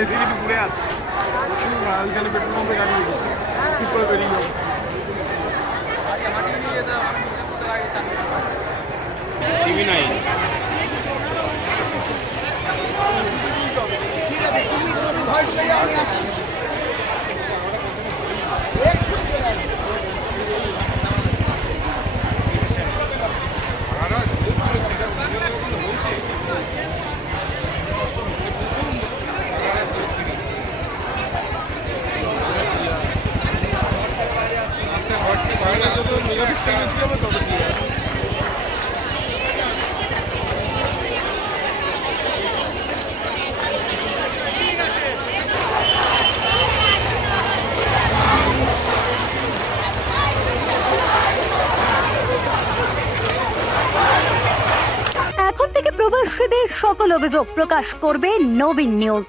এদিকে একটু ঘুরে আস। ওইখানে পেট্রোল পাম্পে গাড়ি ঠিক করে বেরিয়ে টিভি নাই। ঠিক আছে তুমি ভয় ঢুকে যাও আমি আসছি। প্রবাসীদের সকল অভিযোগ প্রকাশ করবে নবীন নিউজ।